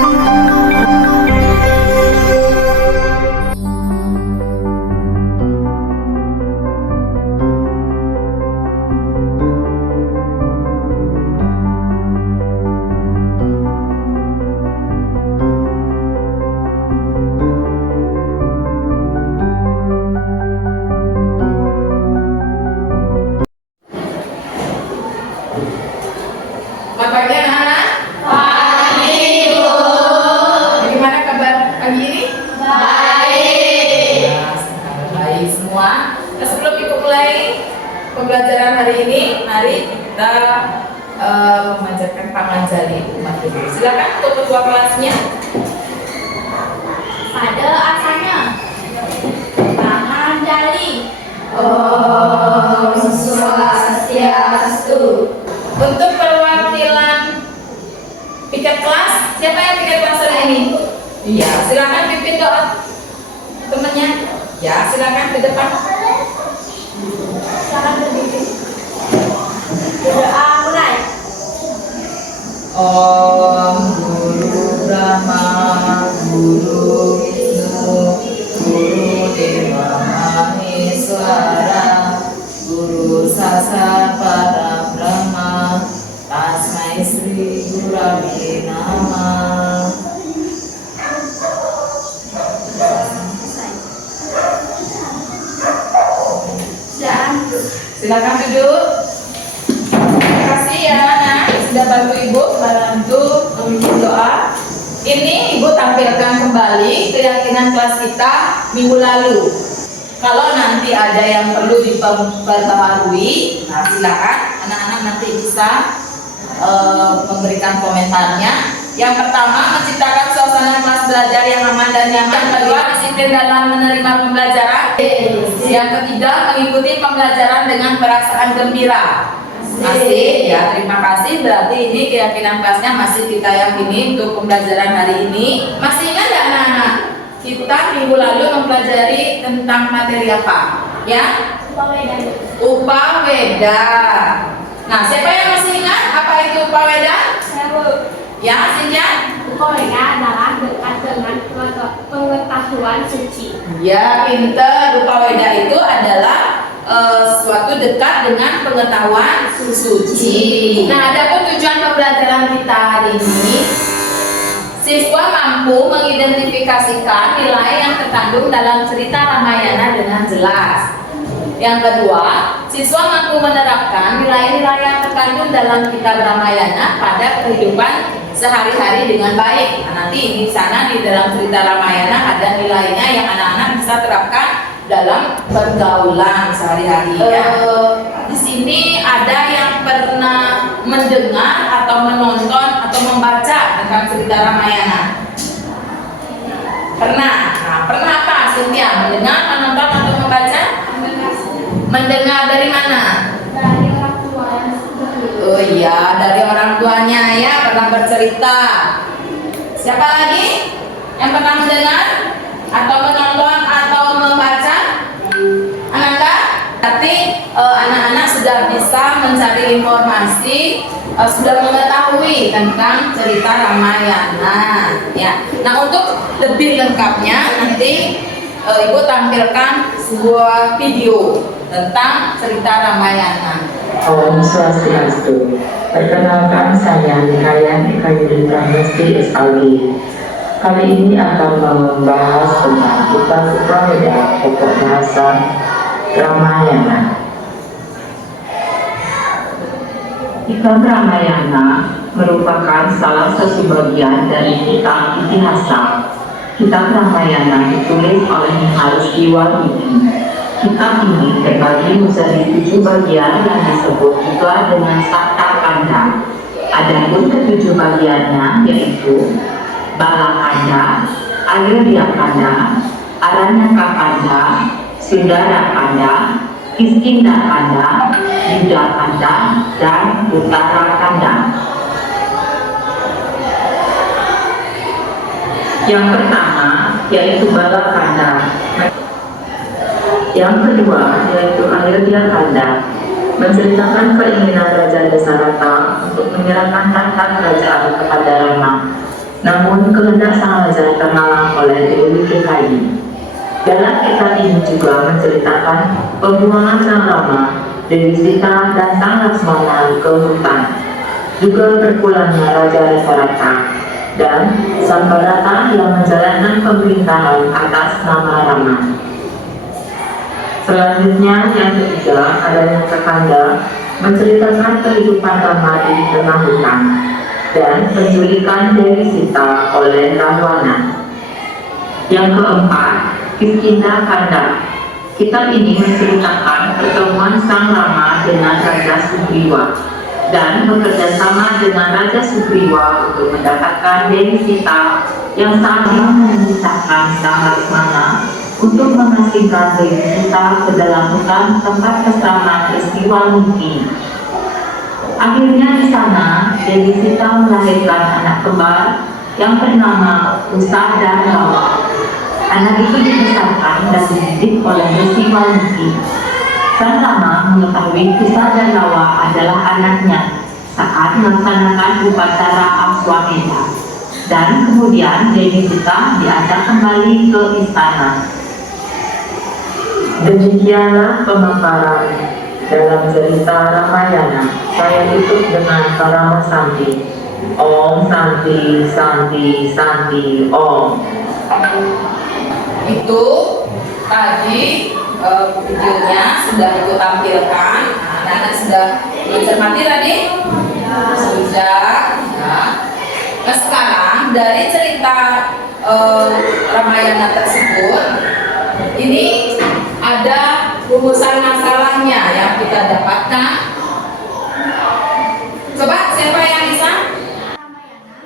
Selamat pagi anak-anak. Pagi, Ibu. Bagaimana kabar pagi ini? Baik. Baik semua. Nah, sebelum Ibu mulai pembelajaran hari ini, mari kita memanjatkan panganjali umat Ibu. Silakan untuk ketua kelasnya. Pada asalnya panganjali. Om Swastiastu. Untuk perwakilan piket kelas, siapa yang piket kelas hari ini? Iya, silakan pimpin doa temannya. Ya, silakan ke depan. Silakan berbicara. Berdoa mulai. Om Guru Brahma, Guru Wisnu, Guru Dewa Maheswara, Guru Sasa Para Brahma, Tasmai Sri Gurave Namah. Silakan duduk. Terima kasih ya anak sudah bantu Ibu membantu memimpin doa. Ini Ibu tampilkan kembali keyakinan kelas kita minggu lalu. Kalau nanti ada yang perlu diperbaharui, nah silakan anak-anak nanti bisa memberikan komentarnya. Yang pertama, menciptakan suasana kelas belajar yang aman dan nyaman. Yang kedua, disiplin dalam menerima pembelajaran. Yang ketiga, mengikuti pembelajaran dengan perasaan gembira. Masih ya, terima kasih. Berarti ini keyakinan kelasnya masih kita yakini untuk pembelajaran hari ini. Masih ingat nggak anak-anak? Kita minggu lalu mempelajari tentang materi apa? Ya? Upaweda. Nah, siapa yang masih ingat apa itu upaweda? Ya, Sinja? Upaweda adalah dekat dengan pengetahuan suci. Ya, pinter. Upaweda itu adalah suatu dekat dengan pengetahuan suci. Nah, adapun tujuan pembelajaran kita hari ini, siswa mampu mengidentifikasikan nilai yang terkandung dalam cerita Ramayana dengan jelas. Yang kedua, siswa mampu menerapkan nilai-nilai yang terkandung dalam kitab Ramayana pada kehidupan sehari-hari dengan baik. Nah, nanti di sana di dalam cerita Ramayana ada nilainya yang anak-anak bisa terapkan dalam pergaulan sehari-hari. Ya. Di sini ada yang pernah mendengar atau menonton atau membaca tentang cerita Ramayana? Pernah? Nah, pernah apa Cynthia? Mendengar, menonton atau membaca? Mendengar dari mana? Dari orang tua yang terdahulu. Oh iya, dari orang tuanya ya, pernah bercerita. Siapa lagi yang pernah mendengar atau menonton atau membaca? Ananda? Berarti anak-anak sudah bisa mencari informasi, sudah mengetahui tentang cerita Ramayana. Ya. Nah, untuk lebih lengkapnya nanti Ibu tampilkan sebuah video tentang cerita Ramayana. Om Swastiastu. Perkenalkan, saya Nikaya Eka Yudhita Mesti SAG. Kali ini akan membahas tentang kitab Upaweda, pokok bahasa Ramayana. Kitab Ramayana merupakan salah satu bagian dari kitab Itihasa. Kitab Ramayana ditulis oleh Maharshi Walmiki. Kitab ini terbagi menjadi 7 bagian yang disebut juga dengan Sapta Kanda. Adapun ketujuh bagiannya yaitu Balakanda, Ayodhya Kanda, Aranyaka Kanda, Sundara Kanda, Kiskindha Kanda, Yuddha Kanda, dan Uttara Kanda. Yang pertama yaitu Balakanda. Yang kedua yaitu Ayodhya Kanda, menceritakan keinginan Raja Dasarata untuk menyerahkan tahta kerajaan kepada Rama. Namun kehendak sang raja terhalang oleh Dewi Kekayi. Dalam kitab ini juga menceritakan pembuangan sang Rama, Dewi Sita, dan sang Laksmana ke hutan. Juga berpulangnya Raja Dasarata dan sang Bharata yang menjalankan pemerintahan atas nama Rama. Selanjutnya yang ketiga adanya Kakanda menceritakan kehidupan Rama di tengah hutan dan penculikan Dewi Sita oleh Rahwana. Yang keempat, Kiskindha Kanda. Kitab ini menceritakan pertemuan sang Rama dengan Raja Sugriwa dan bekerja sama dengan Raja Sugriwa untuk mendapatkan Dewi Sita yang saat ini memerintahkan sang Laksmana untuk mengasingkan Dewi Sita ke dalam hutan tempat keseraman peristiwa Walmiki. Akhirnya di sana Dewi Sita melahirkan anak kembar yang bernama Usa dan Lawa. Anak itu dibesarkan dan dididik oleh Resi Walmiki. Sang Rama mengetahui Usa dan Lawa adalah anaknya saat melaksanakan upacara Aswamedha, dan kemudian Dewi Sita diajak kembali ke istana. Demikianlah pemaparan dalam cerita Ramayana. Saya tutup dengan Parama Santi. Om Santi Santi Santi Om. Itu tadi videonya sudah ibu tampilkan. Anak-anak sudah mencermati tadi? Sudah. Nah sekarang dari cerita Ramayana tersebut, ini ada rumusan masalahnya yang kita dapatkan. Coba siapa yang bisa? Ramayana.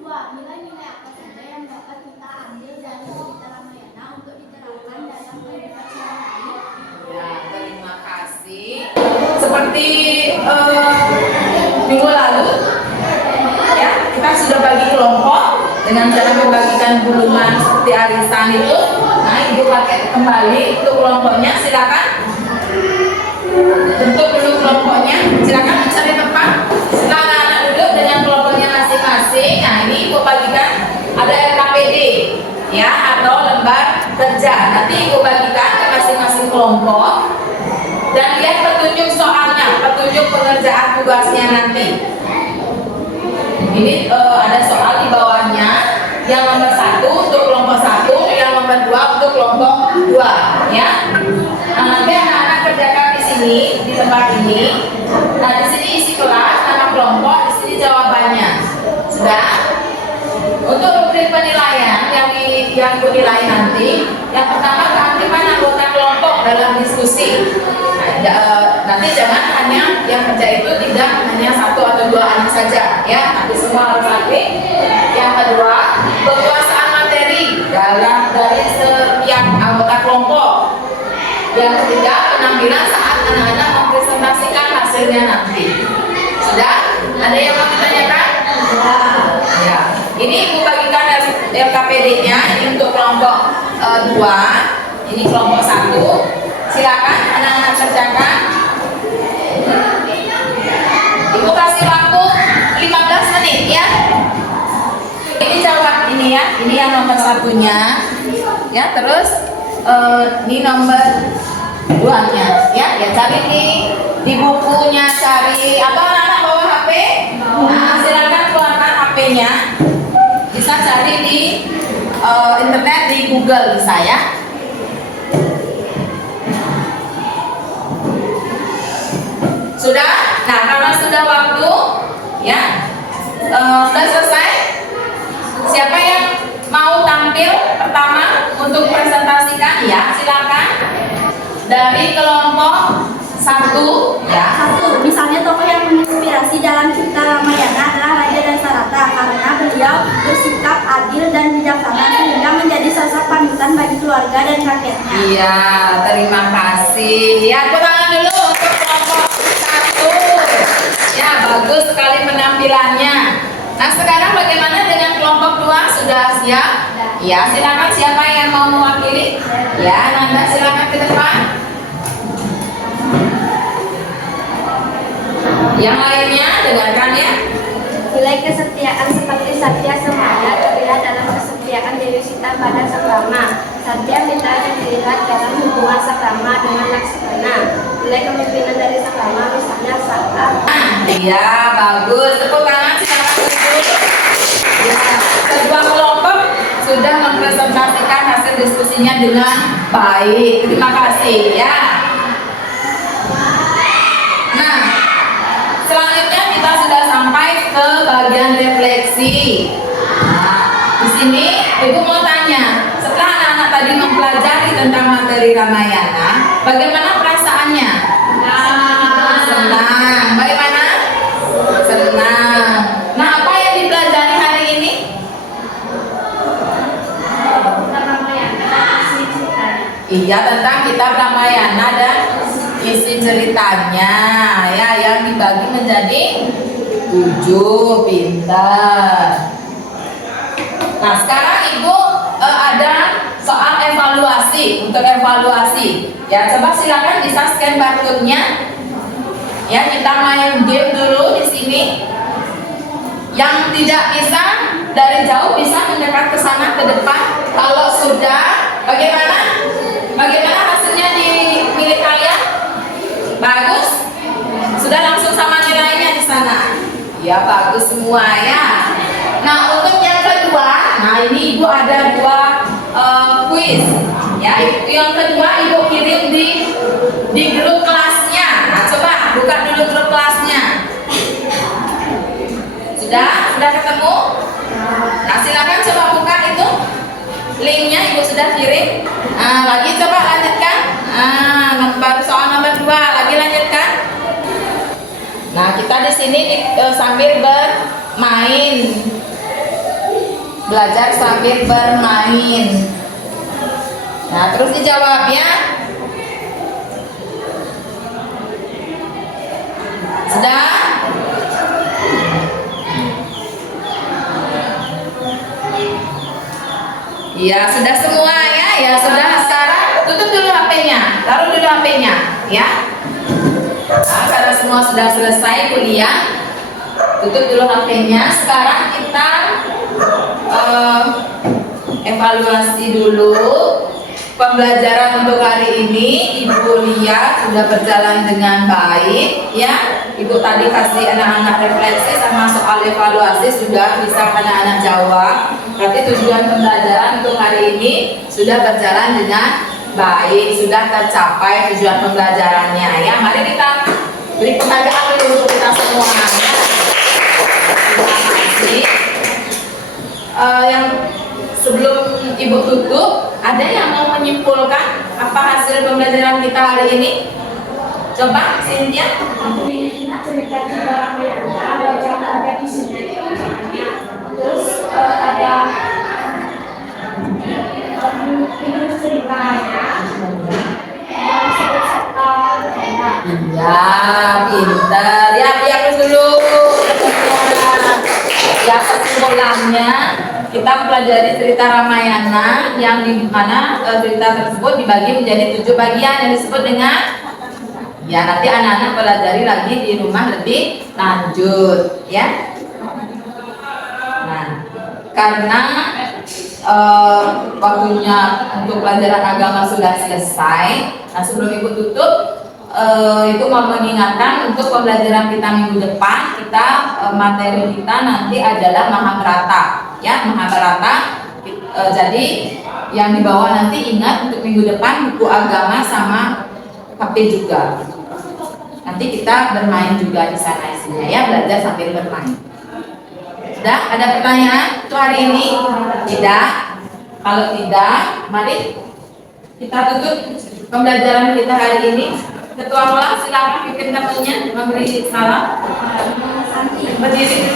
2. Nilai-nilai apa saja yang dapat kita ambil dari cerita Ramayana untuk diterapkan dalam kehidupan sehari-hari? Ya, terima kasih. Seperti minggu lalu, ya kita sudah bagi kelompok dengan cara membagikan gulungan seperti arisan itu. Nah, ibu pakai kembali untuk kelompoknya, silakan. Bentuk dulu kelompoknya, silakan mencari tempat. Setelah anak-anak duduk dengan kelompoknya masing-masing. Nah, ini ibu bagikan ada LKPD, ya, atau lembar kerja. Nanti ibu bagikan ke masing-masing kelompok dan lihat petunjuk soalnya, petunjuk pengerjaan tugasnya nanti. Ini ada soal di bawahnya. Yang nomor 1 untuk kelompok 1, yang nomor 2 untuk kelompok 2, ya. Nah, nanti anak-anak kerjakan di sini, di tempat ini. Nah, di sini isi kelas, nama kelompok, di sini jawabannya. Sudah? Untuk rubrik penilaian yang nilai nanti, yang pertama keaktifan anggota kelompok dalam diskusi. Nah, nanti jangan hanya yang kerja itu tidak hanya 1 atau 2 anak saja, ya. Nanti semua harus aktif. Yang kedua, penguasaan materi dari setiap anggota kelompok. Yang ketiga, penampilan saat anak-anak mempresentasikan hasilnya nanti. Sudah? Ada yang mau ditanyakan? Ya. Ini ibu bagikan LKPD-nya. Ini untuk kelompok 2. Ini kelompok 1. Silakan anak-anak kerjakan. Ibu kasih waktu 15 menit, ya. Ini jawab ini, ya. Ini yang nomor 1-nya, ya. Terus ini nomor 2-nya, ya. Ya cari di bukunya, cari atau anak-anak bawa HP. Nah, silakan keluarkan HP-nya. Bisa cari di internet, di Google bisa, ya. Sudah? Nah, karena sudah waktu, ya, sudah selesai. Siapa yang mau tampil pertama untuk presentasikan? Ya, silakan. Dari kelompok 1, ya. 1. Misalnya tokoh yang menginspirasi dalam cerita Ramayana adalah Raja Dasarata karena beliau bersikap adil dan bijaksana sehingga menjadi sosok panutan bagi keluarga dan rakyatnya. Iya, terima kasih. Ya, tepuk tangan dulu untuk kelompok 1. Ya, bagus sekali penampilannya. Nah, sekarang bagaimana dengan kelompok 2? Sudah siap? Ya, silakan siapa yang mau mewakili? Ya, Nanda silakan ke depan. Yang lainnya dengarkan, ya. Nilai kesetiaan seperti Satya Semaya terlihat dalam kesetiaan Dewi Sita pada Sakrama. Satya Mitra terlihat dalam hubungan Sakrama dengan Laksmana. Nilai kepemimpinan dari Sakrama misalnya saat. Iya, bagus. Tepuk tangan silakan duduk. Ya, kedua kelompok sudah mempresentasikan hasil diskusinya dengan baik. Terima kasih ya. Nah, selanjutnya kita sudah sampai ke bagian refleksi. Nah, di sini Ibu mau tanya, setelah anak-anak tadi mempelajari tentang materi Ramayana, bagaimana perasaannya? Senang. Bagaimana? Senang. Nah, apa yang dipelajari hari ini? Iya, tentang kitab Ramayana dan isi ceritanya ya, yang dibagi menjadi 7. Pintar. Nah, sekarang Ibu ada soal evaluasi. Untuk evaluasi ya, coba silakan bisa scan barcode-nya ya. Kita main game dulu di sini. Yang tidak bisa dari jauh bisa mendekat ke sana ke depan. Kalau sudah, bagaimana? Bagaimana hasilnya di milik kalian? Bagus? Sudah langsung sama nilainya di sana? Ya, bagus semua ya. Nah, untuk yang kedua, nah ini Ibu ada 2 kuis ya. Yang kedua Ibu kirim di grup kelasnya. Nah, coba buka dulu grup kelasnya. Sudah ketemu? Nah, silakan coba buka itu linknya, Ibu sudah kirim. Nah, lagi coba lanjutkan. Baru soal nomor 2, lagi lanjutkan. Nah, kita di sini sambil bermain, belajar sambil bermain. Nah, terus dijawabnya. Sudah? Iya, sudah semua ya. Ya, sudah. Sekarang tutup dulu HP-nya. Taruh dulu HP-nya, ya. Nah, karena semua sudah selesai kuliah, tutup dulu HP-nya. Sekarang kita evaluasi dulu pembelajaran untuk hari ini. Ibu lihat sudah berjalan dengan baik ya. Ibu tadi kasih anak-anak refleksi sama soal evaluasi, sudah bisa anak-anak jawab. Berarti tujuan pembelajaran untuk hari ini sudah berjalan dengan baik, sudah tercapai tujuan pembelajarannya ya. Mari kita beri penghargaan dulu untuk kita semua ya. Terima kasih. Yang sebelum Ibu tutup, ada yang mau menyimpulkan apa hasil pembelajaran kita hari ini? Coba, Cynthia. Cerita kita Ramayana, ada di sini. Terus ada ceritanya. Iya, pintar. Ya, lihat dulu. Ya, kesimpulannya kita mempelajari cerita Ramayana yang di mana cerita tersebut dibagi menjadi 7 bagian yang disebut dengan, ya, nanti anak-anak pelajari lagi di rumah lebih lanjut ya. Nah, karena waktunya untuk pelajaran agama sudah selesai. Nah, sebelum Ibu tutup, Ibu mau mengingatkan untuk pembelajaran kita minggu depan, materi kita nanti adalah Mahabharata ya, Mahabharata. Jadi yang dibawa nanti ingat untuk minggu depan buku agama sama HP juga. Nanti kita bermain juga di sana isinya ya, belajar sambil bermain. Sudah ada pertanyaan untuk hari ini? Tidak? Kalau tidak, mari kita tutup pembelajaran kita hari ini. Ketua kelas silakan pimpin temannya memberi salam. Berdiri.